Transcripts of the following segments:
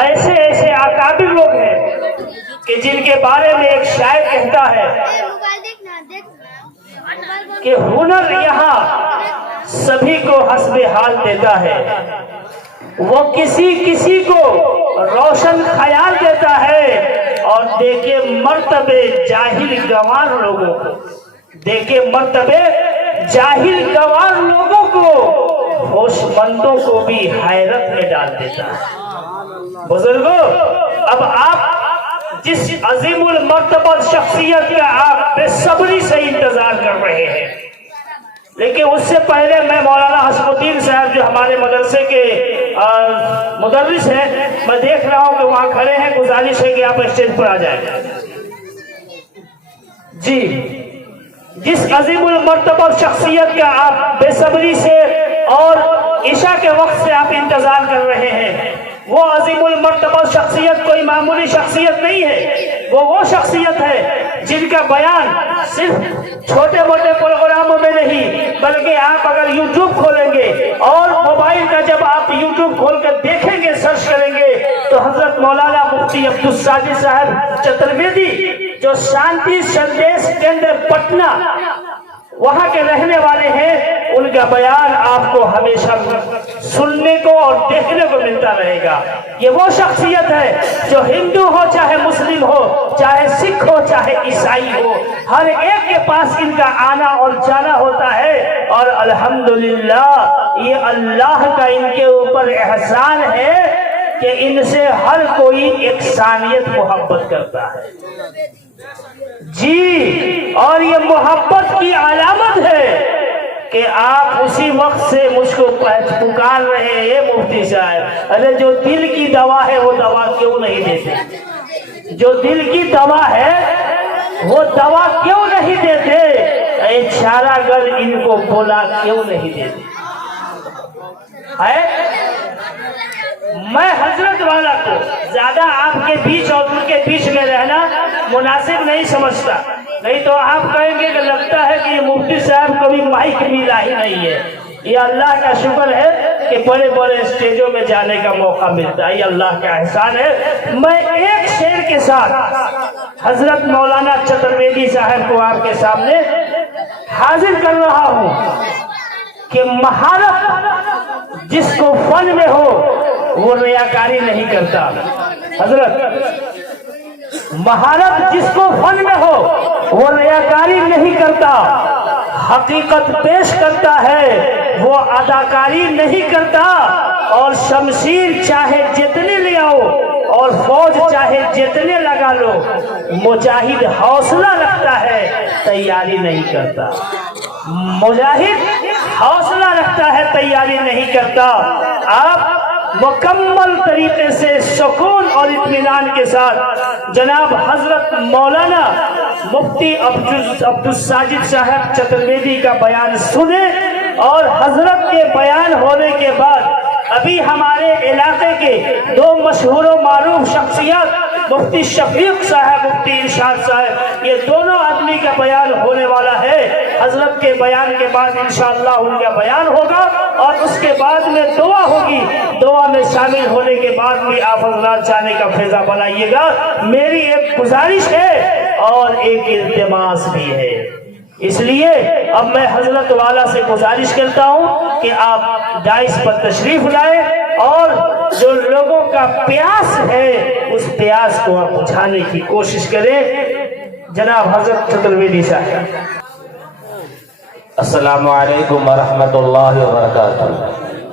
ایسے ایسے اکابر لوگ ہیں کہ جن کے بارے میں ایک شاعر کہتا ہے کہ ہنر یہاں سبھی کو حسب حال دیتا ہے، وہ کسی کسی کو روشن خیال دیتا ہے، اور دیکھے مرتبے جاہل گنوار لوگوں کو، دیکھے مرتبے جاہل گنوار لوگوں کو ہوش مندوں کو بھی حیرت میں ڈال دیتا ہے۔ بزرگوں، اب آپ جس عظیم المرتبہ شخصیت کا آپ بے صبری سے انتظار کر رہے ہیں، لیکن اس سے پہلے میں مولانا حسب الدین صاحب جو ہمارے مدرسے کے مدرس ہیں، میں دیکھ رہا ہوں کہ وہاں کھڑے ہیں، گزارش ہے کہ آپ اسٹیج پر آ جائیں۔ جی، جس عظیم المرتبہ شخصیت کا آپ بے صبری سے اور عشاء کے وقت سے آپ انتظار کر رہے ہیں، وہ عظیم المرتبہ شخصیت کوئی معمولی شخصیت نہیں ہے، وہ شخصیت ہے جن کا بیان صرف چھوٹے موٹے پروگراموں میں نہیں، بلکہ آپ اگر یوٹیوب کھولیں گے اور موبائل کا جب آپ یوٹیوب کھول کر دیکھیں گے، سرچ کریں گے، تو حضرت مولانا مفتی عبدالساجد صاحب چترویدی جو شانتی سندیش کیندر پٹنہ وہاں کے رہنے والے ہیں، ان کا بیان آپ کو ہمیشہ سننے کو اور دیکھنے کو ملتا رہے گا۔ یہ وہ شخصیت ہے جو ہندو ہو چاہے مسلم ہو، چاہے سکھ ہو چاہے عیسائی ہو، ہر ایک کے پاس ان کا آنا اور جانا ہوتا ہے، اور الحمدللہ یہ اللہ کا ان کے اوپر احسان ہے کہ ان سے ہر کوئی یکسانیت محبت کرتا ہے۔ جی، اور یہ محبت کی علامت ہے کہ آپ اسی وقت سے مجھ کو پکار رہے ہیں، اے مفتی صاحب، ارے جو دل کی دوا ہے وہ دوا کیوں نہیں دیتے؟ جو دل کی دوا ہے وہ دوا کیوں نہیں دیتے؟ اے چارہ گر ان کو بولا کیوں نہیں دیتے؟ میں حضرت والا کو زیادہ آپ کے بیچ اور ان کے بیچ میں رہنا مناسب نہیں سمجھتا، نہیں تو آپ کہیں گے کہ لگتا ہے کہ یہ مفتی صاحب کبھی مائک ملا ہی نہیں ہے۔ یہ اللہ کا شکر ہے کہ بڑے بڑے اسٹیجوں میں جانے کا موقع ملتا ہے، یہ اللہ کا احسان ہے۔ میں ایک شعر کے ساتھ حضرت مولانا چترویدی صاحب کو آپ کے سامنے حاضر کر رہا ہوں کہ مہارت جس کو فن میں ہو وہ ریاکاری نہیں کرتا۔ حضرت، مہارت جس کو فن میں ہو وہ ریاکاری نہیں کرتا، حقیقت پیش کرتا ہے وہ اداکاری نہیں کرتا، اور شمشیر چاہے جتنے لے آؤ اور فوج چاہے جتنے لگا لو، مجاہد حوصلہ رکھتا ہے تیاری نہیں کرتا۔ مجاہد حوصلہ رکھتا ہے تیاری نہیں کرتا۔ آپ مکمل طریقے سے سکون اور اطمینان کے ساتھ جناب حضرت مولانا مفتی عبدالساجد صاحب چترویدی کا بیان سنیں، اور حضرت کے بیان ہونے کے بعد ابھی ہمارے علاقے کے دو مشہور و معروف شخصیات مفتی شفیق صاحب، مفتی ارشاد صاحب، یہ دونوں آدمی کا بیان ہونے والا ہے۔ حضرت کے بیان کے بعد انشاءاللہ ان کا بیان ہوگا، اور اس کے بعد میں دعا ہوگی۔ دعا میں شامل ہونے کے بعد بھی آپ حضرات جانے کا فیضا بنائیے گا۔ میری ایک گزارش ہے اور ایک التماس بھی ہے، اس لیے اب میں حضرت والا سے گزارش کرتا ہوں کہ آپ ڈائس پر تشریف لائیں، اور جو لوگوں کا پیاس ہے اس پیاس کو آپ بجھانے کی کوشش کریں۔ جناب حضرت چترویدی صاحب۔ السلام علیکم ورحمۃ اللہ وبرکاتہ۔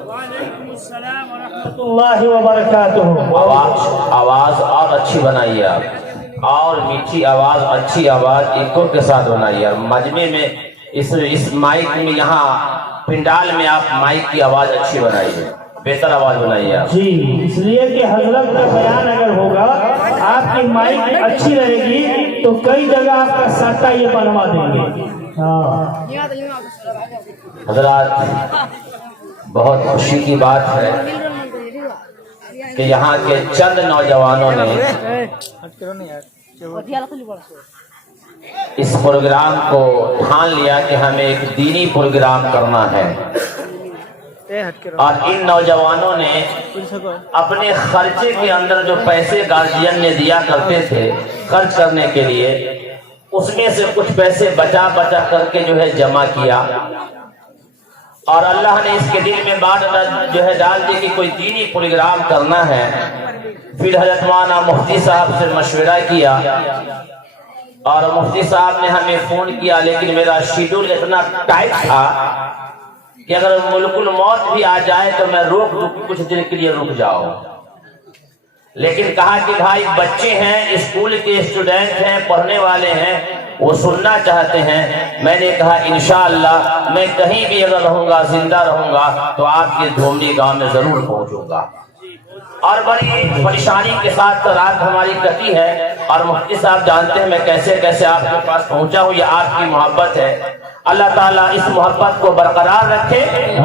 وعلیکم السلام ورحمۃ اللہ وبرکاتہ۔ آواز اور اچھی بنائیے آپ، اور میٹھی آواز، اچھی آواز ایکو کے ساتھ بنائیے۔ اور مجمع میں اس مائک میں، یہاں پنڈال میں آپ مائک کی آواز اچھی بنائیے، بہتر آواز بنائیے آپ۔ جی، اس لیے کہ حضرت کا بیان اگر ہوگا، آپ کی مائک اچھی رہے گی تو کئی جگہ آپ کا ساٹا یہ بنوا دیں گے۔ حضرات، بہت خوشی کی بات ہے کہ یہاں کے چند نوجوانوں نے اس پروگرام کو ٹھان لیا کہ ہمیں ایک دینی پروگرام کرنا ہے۔ اور ان نوجوانوں نے اپنے خرچے کے اندر جو پیسے گارجین نے دیا کرتے تھے خرچ کرنے کے لیے، اس میں سے کچھ پیسے بچا بچا کر کے جو ہے جمع کیا، اور اللہ نے اس کے دل میں بات جو ہے ڈال دی کہ کوئی دینی پروگرام کرنا ہے۔ پھر حضرت مولانا مفتی صاحب سے مشورہ کیا، اور مفتی صاحب نے ہمیں فون کیا، لیکن میرا شیڈول اتنا ٹائٹ تھا کہ اگر ملک الموت بھی آ جائے تو میں کچھ دن کے لیے رک جاؤ، لیکن کہا کہ بھائی بچے ہیں، اسکول کے اسٹوڈنٹ ہیں، پڑھنے والے ہیں، وہ سننا چاہتے ہیں۔ میں نے کہا انشاءاللہ میں کہیں بھی اگر رہوں گا، زندہ رہوں گا، تو آپ کے دھومری گاؤں میں ضرور پہنچوں گا۔ اور بڑی پریشانی کے ساتھ رات ہماری کٹی ہے، اور مفتی صاحب جانتے ہیں میں کیسے کیسے آپ کے پاس پہنچا ہوں، یہ آپ کی محبت ہے۔ اللہ تعالیٰ اس محبت کو برقرار رکھے،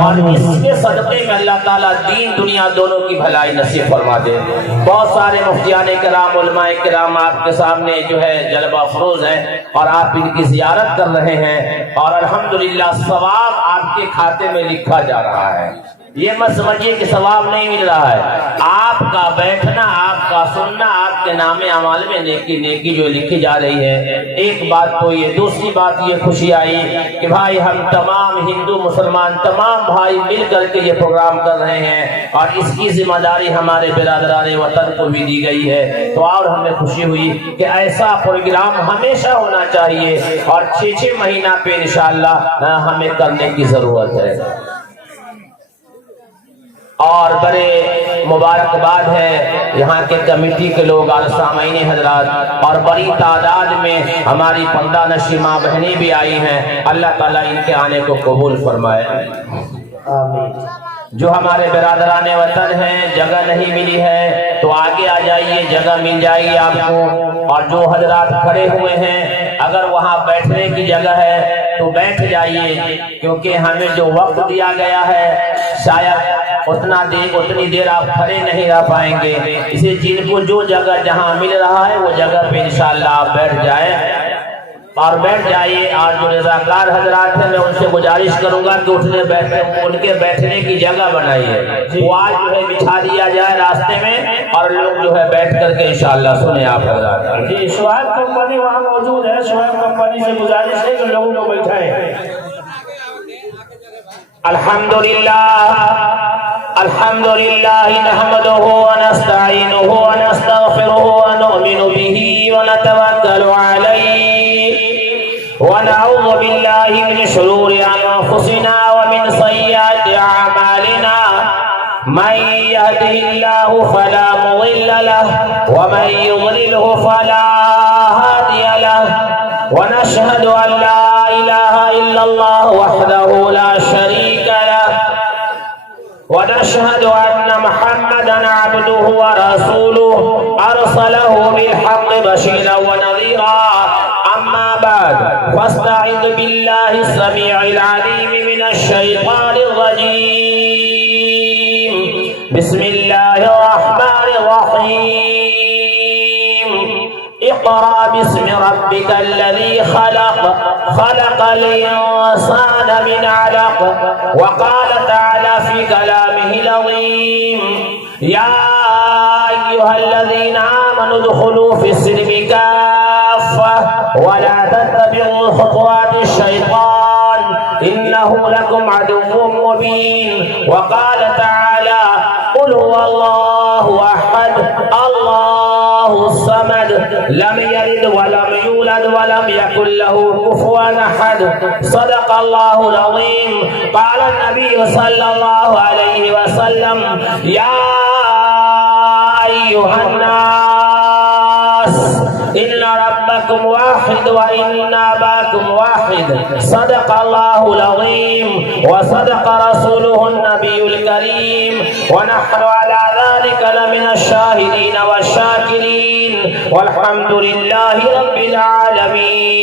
اور اس کے صدقے میں اللہ تعالیٰ دین دنیا دونوں کی بھلائی نصیب فرما دے۔ بہت سارے مفتیان کرام، علماء کرام آپ کے سامنے جو ہے جلوہ افروز ہیں، اور آپ ان کی زیارت کر رہے ہیں، اور الحمدللہ ثواب آپ کے کھاتے میں لکھا جا رہا ہے۔ یہ مت سمجھیے کہ ثواب نہیں مل رہا ہے، آپ کا بیٹھنا، آپ کا سننا، آپ کے نام اعمال میں نیکی جو لکھی جا رہی ہے۔ ایک بات تو یہ، دوسری بات یہ خوشی آئی کہ بھائی ہم تمام ہندو مسلمان تمام بھائی مل کر کے یہ پروگرام کر رہے ہیں، اور اس کی ذمہ داری ہمارے برادران وطن کو بھی دی گئی ہے، تو اور ہمیں خوشی ہوئی کہ ایسا پروگرام ہمیشہ ہونا چاہیے، اور 6 مہینہ پہ انشاءاللہ ہمیں کرنے کی ضرورت ہے۔ اور بڑے مبارکباد ہے یہاں کے کمیٹی کے لوگ اور سامعین حضرات، اور بڑی تعداد میں ہماری پردہ نشی ماں بہنیں بھی آئی ہیں، اللہ تعالیٰ ان کے آنے کو قبول فرمائے۔ جو ہمارے برادران وطن ہیں، جگہ نہیں ملی ہے تو آگے آ جائیے، جگہ مل جائے گی آپ کو، اور جو حضرات کھڑے ہوئے ہیں اگر وہاں بیٹھنے کی جگہ ہے تو بیٹھ جائیے، کیونکہ ہمیں جو وقت دیا گیا ہے شاید اتنی دیر آپ کھڑے نہیں رہ پائیں گے، اسی چیز کو جو جگہ جہاں مل رہا ہے وہ جگہ پہ انشاءاللہ آپ بیٹھ جائیں اور بیٹھ جائیے۔ اور جو رضاکار حضرات ہیں میں ان سے گزارش کروں گا کہ ان کے بیٹھنے کی جگہ بنائیے، وہ آج جو ہے بچھا دیا جائے راستے میں، اور لوگ جو ہے بیٹھ کر کے انشاءاللہ سنیں آپ حضرات۔ جی شعیب کمپنی وہاں موجود ہے، شعیب کمپنی سے گزارش ہے کہ لوگوں کو بیٹھائیں۔ الحمدللہ نحمده ونستعینه ونستغفره ونؤمن به ونتوکل علیہ ونعوذ باللہ من شرور انفسنا ومن سیئات اعمالنا، من يهده الله فلا مضل له ومن يضلله فلا هادي له، ونشهد ان لا اله الا الله وحده لا شريك له، ونشهد أن محمدا عبده ورسوله أرسله بالحق بشيرا ونذيرا، أما بعد فاستعذ بالله السميع العليم من الشيطان الرجيم، بسم الله الرحمن الرحيم، اقرأ باسم ربك الذي خلق، خلق الإنسان من علق، وقال تعالى في كلامه العظيم، يا أيها الذين آمنوا ادخلوا في السلم كافة ولا تتبعوا خطوات الشيطان إنه لكم عدو مبين، وقال تعالى قل هو الله أحد الله الصمد لم يلد ولم يولد ولم يكن له كفوا أحد، صدق الله العظيم۔ قال النبي صلى الله عليه وسلم، يا أيها الناس إن ربكم واحد وإن أباكم واحد، صدق الله العظيم وصدق رسوله النبي الكريم، ونحن على ذلك لمن الشاهدين والشاكرين، والحمد لله رب العالمين۔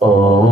Oh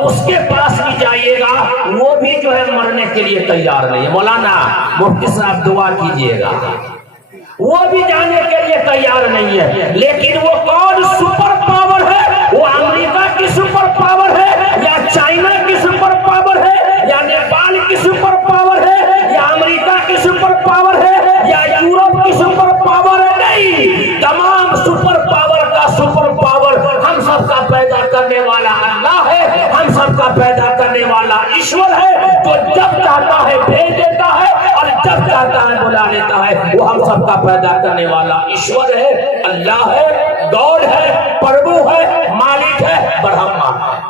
اس کے پاس بھی جائیے گا وہ بھی جو ہے مرنے کے لیے تیار نہیں ہے. مولانا مفتی صاحب دعا کیجئے گا, وہ بھی جانے کے لیے تیار نہیں ہے. لیکن وہ کون سپر پاور ہے؟ وہ امریکہ کی سپر پاور ہے یا چائنا کی سپر پاور ہے یا نیپال کی سپر پاور ہے یا امریکہ کی سپر پاور ہے یا یورپ کی سپر پاور ہے؟ نہیں, تمام سپر پاور کا سپر پاور ہم سب کا پیدا کرنے والا اللہ ہے, ہم سب کا پیدا کرنے والا ایشور ہے, جو جب چاہتا ہے بھیج دیتا ہے اور جب چاہتا ہے بلا لیتا ہے. وہ ہم سب کا پیدا کرنے والا ایشور ہے, اللہ ہے, گاڈ ہے, پربھو ہے, مالک ہے, برہما ہے,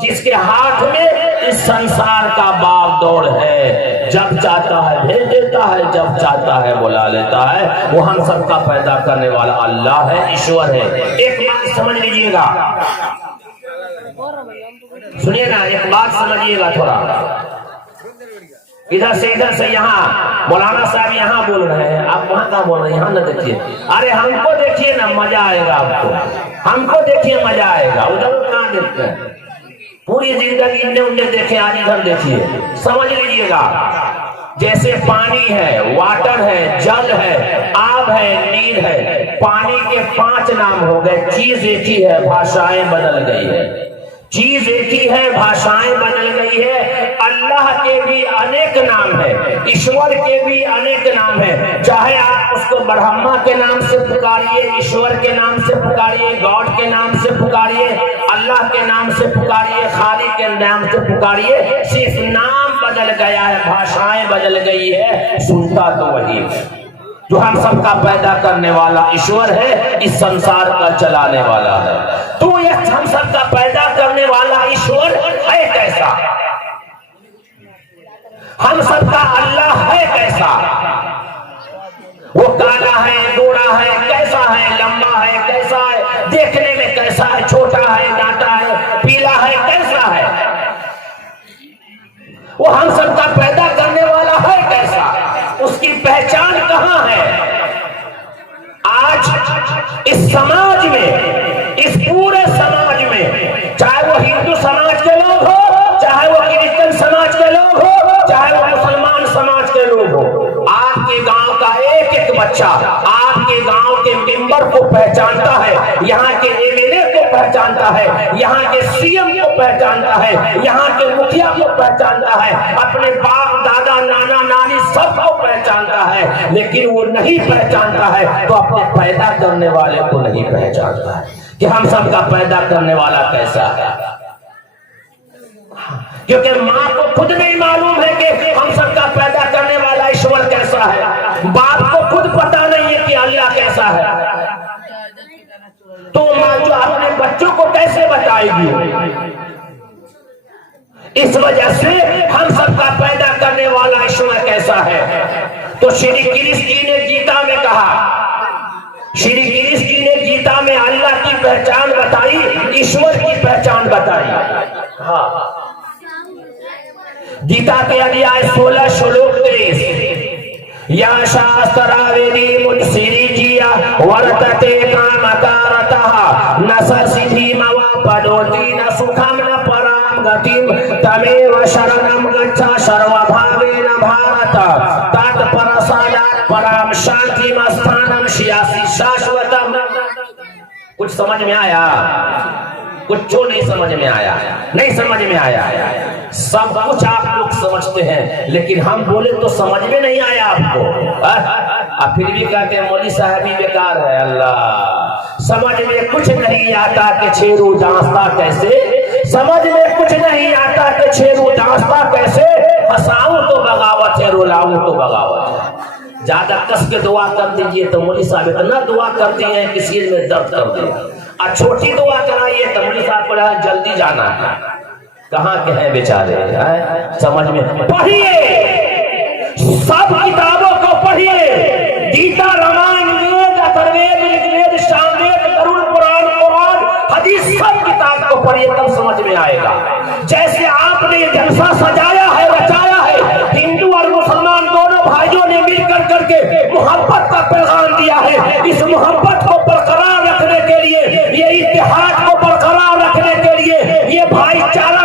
جس کے ہاتھ میں اس سنسار کا باغ دوڑ ہے. جب چاہتا ہے بھیج دیتا ہے, جب چاہتا ہے بلا لیتا ہے. وہ ہم سب کا پیدا کرنے والا اللہ ہے, ایشور ہے. ایک بات سمجھ لیجیے گا, سنیے نا, ایک بات سمجھیے گا تھوڑا. ادھر سے یہاں مولانا صاحب یہاں بول رہے ہیں, آپ وہاں کا بول رہے ہیں, یہاں نہ دیکھیے. ارے ہم کو دیکھیے نا, مزہ آئے گا آپ کو. ہم کو دیکھیے, مزہ آئے گا. ادھر کہاں دیکھتے ہیں؟ پوری زندگی انہیں انہیں دیکھیں, آج ادھر دیکھیے. سمجھ لیجیے گا, جیسے پانی ہے, واٹر ہے, جل ہے, آب ہے, نیل ہے. پانی کے 5 نام ہو گئے. چیز ایک ہی ہے, بھاشائیں بدل گئی ہے. چیز ایک ہی ہے, بھاشائیں بدل گئی ہے. اللہ کے بھی انیک نام ہے, ایشور کے بھی انیک نام ہے. چاہے آپ اس کو برہما کے نام سے پکاریے, ایشور کے نام سے پکاریے, گاڈ کے نام سے پکاریے, اللہ کے نام سے پکاریے, خالق کے نام سے پکاریے. صرف نام بدل گیا ہے, بھاشائیں بدل گئی ہے, سنتا تو وہی ہے. جو ہم سب کا پیدا کرنے والا ایشور ہے, اس سنسار کا چلانے والا ہے. تو یہ ہم سب کا پیدا کرنے والا ایشور ہے کیسا؟ ہم سب کا اللہ ہے کیسا؟ وہ کالا ہے, گوڑا ہے, کیسا ہے, لمبا ہے, کیسا ہے, دیکھنے میں کیسا ہے, چھوٹا ہے, ڈانٹا ہے, پیلا ہے, کیسا ہے؟ وہ ہم سب کا پیدا کرنے والا ہے کیسا؟ اس کی پہچان کہاں ہے؟ آج اس سماج میں, اس پورے سماج میں, چاہے وہ ہندو سماج کے لوگ ہو, چاہے وہ کرسچن سماج کے لوگ ہو, چاہے وہ مسلمان سماج کے لوگ ہو, آپ کے گاؤں کا ایک ایک بچہ آپ کے گاؤں کے ممبر کو پہچانتا ہے, یہاں کے MLA کو پہچانتا ہے, یہاں کے CM کو پہچانتا ہے, یہاں کے مکھیا کو پہچانتا ہے, اپنے باپ دادا نانا نانی سب کو پہچانتا ہے. لیکن وہ نہیں پہچانتا ہے تو اپنے پیدا کرنے والے کو نہیں پہچانتا ہے کہ ہم سب کا پیدا کرنے والا کیسا ہے. کیونکہ ماں کو خود نہیں معلوم ہے کہ ہم سب کا پیدا کرنے والا ایشور کیسا ہے, باپ کو خود پتا نہیں ہے کہ اللہ کیسا ہے. تو ماں جو اپنے بچوں کو کیسے بتائے گی؟ اس وجہ سے ہم سب کا پیدا کرنے والا ایشور کیسا ہے. تو شری کرشن نے گیتا میں کہا, شری کرشن نے گیتا میں اللہ کی پہچان بتائی, ایشور کی پہچان بتائی. ہاں, گیتا کے ادھیائے 16 شلوک 23 یا شاسترا ویدی منسری جیا ورتتے کامکارتہ نس سدھی موا پدوتی ن سکھم ن پرام گتیم تمیو شرنم گچھا سرو بھاوین بھارت تات پرسادات پرام شانتی مستانم شیاسی شاشوتم. کچھ سمجھ میں آیا؟ کچھ نہیں سمجھ میں آیا, نہیں سمجھ میں آیا. سب کچھ آپ لوگ سمجھتے ہیں, لیکن ہم بولے تو سمجھ میں نہیں آیا آپ کو. پھر بھی کہتے ہیں مولوی صاحب ہی بیکار ہے. اللہ, سمجھ میں کچھ نہیں آتا کہ چھیرو ڈانستا کیسے, سمجھ میں کچھ نہیں آتا کہ چھیرو ڈانستا کیسے. ہنساؤں تو بغاوت ہے, رلاؤں تو بغاوت ہے. زیادہ کس کے دعا کر دیجئے تو مولوی صاحب اتنا دعا کرتے ہیں کہ سیر میں درد کر دے, اور چھوٹی دعا کرائیے تو مولوی صاحب کو جلدی جانا ہے. کہاں کے ہیں بیچارے, سمجھ میں پڑھیے, سب کتابوں کو پڑھیے, گیتا, رامائن, وید, اتھروید, رگوید, ساموید, گروڑ پران, قرآن, حدیث, سب کتاب کو پڑھیے تب سمجھ میں آئے گا. جیسے آپ نے یہ جلسہ سجایا ہے, رچایا ہے, ہندو اور مسلمان دونوں بھائیوں نے مل کر کے محبت کا پیغام دیا ہے. اس محبت کو برقرار رکھنے کے لیے, یہ اتحاد کو برقرار رکھنے کے لیے, یہ بھائی چارہ